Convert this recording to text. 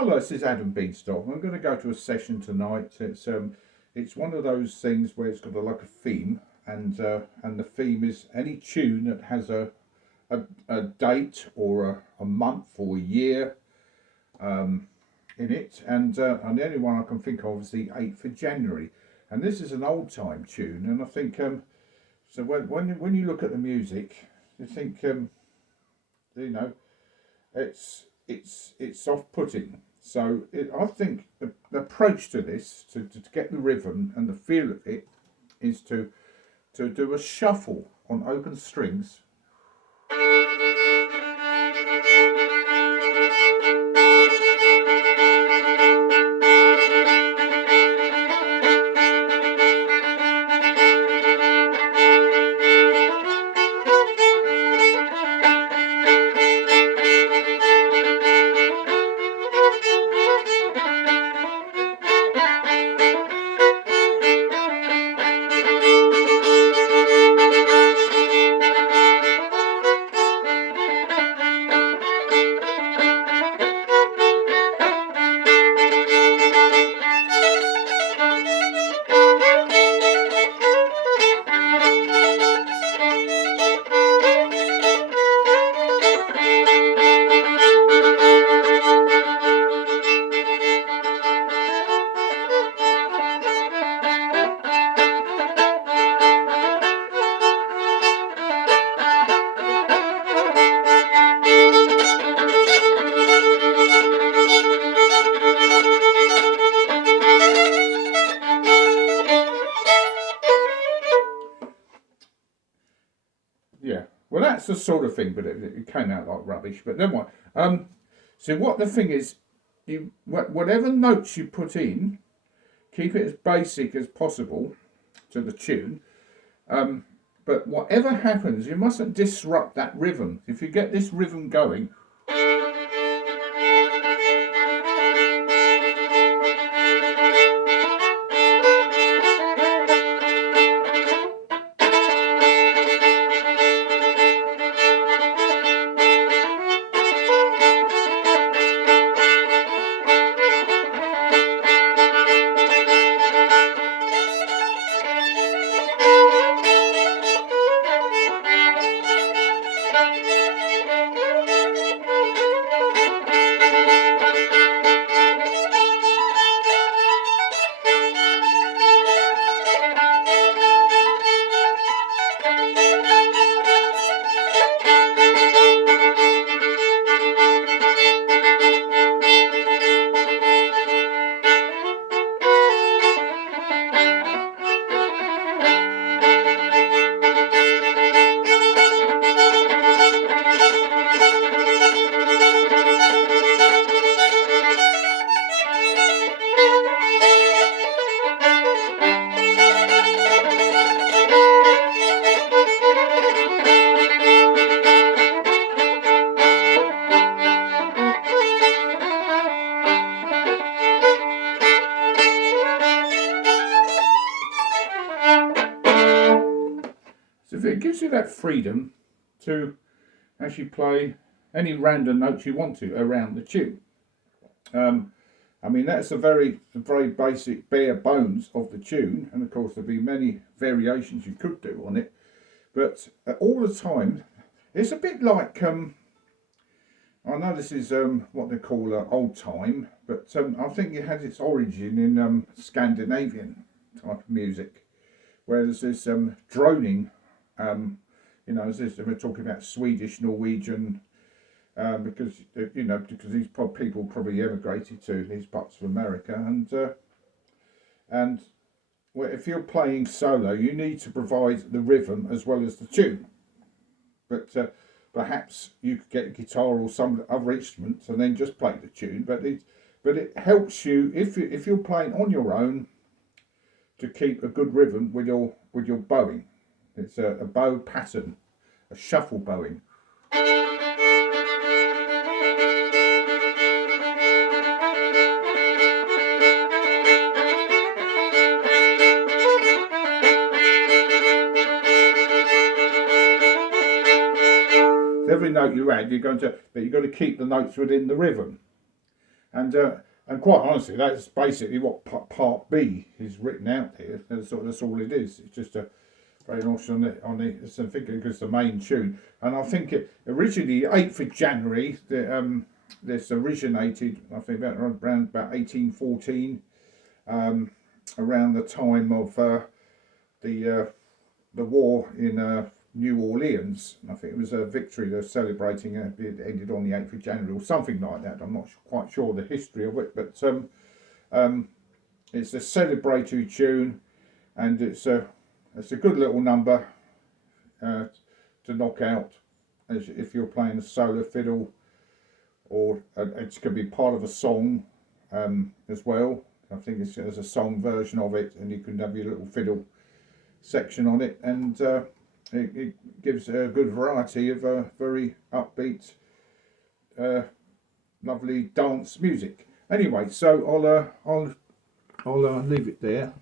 Hello, this is Adam Beanstock. I'm going to go to a session tonight. It's one of those things where it's got like a theme, and the theme is any tune that has a date or a month or a year in it, and the only one I can think of is the 8th of January, and this is an old time tune, and I think so when you look at the music, you think you know it's off putting. So I think the approach to this, to get the rhythm and the feel of it, is to do a shuffle on open strings. Yeah, well, that's the sort of thing, but it came out like rubbish. But then what? So what the thing is, whatever notes you put in, keep it as basic as possible to the tune. But whatever happens, you mustn't disrupt that rhythm. If you get this rhythm going, so if it gives you that freedom to actually play any random notes you want to around the tune. I mean, that's a very basic bare bones of the tune, and of course there'll be many variations you could do on it. But all the time, it's a bit like I know this is what they call old time, but I think it has its origin in Scandinavian type of music, where there's this droning. We're talking about Swedish, Norwegian, because because these people probably emigrated to these parts of America, and well, if you're playing solo, you need to provide the rhythm as well as the tune. But perhaps you could get a guitar or some other instruments and then just play the tune. But it helps you if you're playing on your own to keep a good rhythm with your bowing. It's a bow pattern, a shuffle bowing. Every note you add, you're going to keep the notes within the rhythm. And quite honestly, that's basically what part B is written out here. That's all it is. It's just a very nice on the it's a figure because the main tune. And I think it originally 8th of January. This originated, I think, around about 1814, around the time of the war in New Orleans. I think it was a victory they're celebrating. It ended on the 8th of January or something like that. I'm not quite sure the history of it, but it's a celebratory tune, and it's a good little number to knock out as if you're playing a solo fiddle, or it could be part of a song as well. I think there's a song version of it, and you can have your little fiddle section on it, and it gives a good variety of very upbeat, lovely dance music. Anyway, so I'll leave it there.